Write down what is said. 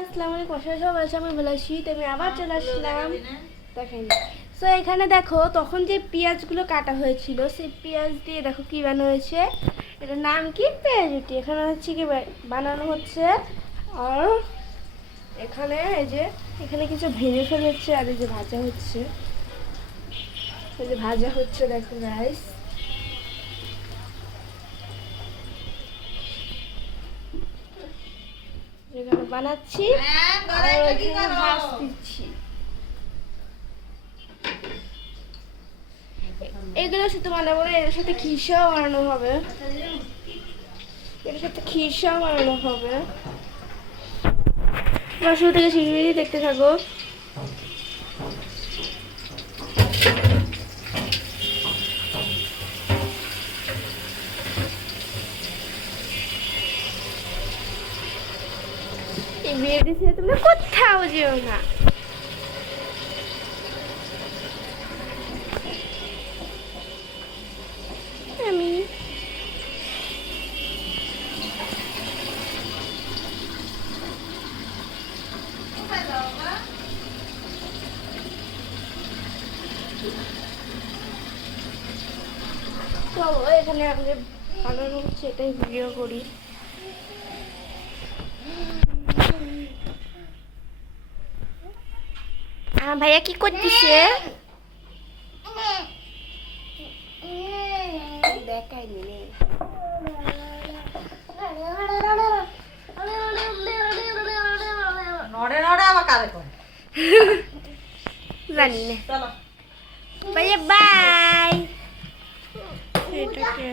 আসসালামু আলাইকুম, সবাই আমি ভালো আছি। তো আমি আবার চলে আসলাম দেখেন। সো এখানে দেখো তখন যে পেঁয়াজগুলো কাটা হয়েছিল সেই পেঁয়াজ দিয়ে দেখো কি বানানো হয়েছে। এটার নাম কি? পেঁয়াজুটি। এখানে হচ্ছে কি বানানো হচ্ছে। আর এখানে এই যে এখানে কিছু ভেজে ফেলেছে আর এই যে ভাজা হচ্ছে, এই যে ভাজা হচ্ছে দেখো রাইস। এখানে বানাচ্ছি আর এখানে ভাজ দিচ্ছি। এগুলো শুধু বানাবো না, এর সাথে খিসাও বানানো হবে, এর সাথে খিসাও বানানো হবে। তোমার শুরু থেকে শিখে দেখতে থাকো। এই বিয়েটি ছেড়ে তোমরা কোথাও যেও না। আমি চলো এখানে আমাদের বানানো হচ্ছে, এটাই ভিডিও করি। ভাইয়া কি করতেছে? দেখাইনি রে। জানি না। ভাইয়া বাই। এটাকে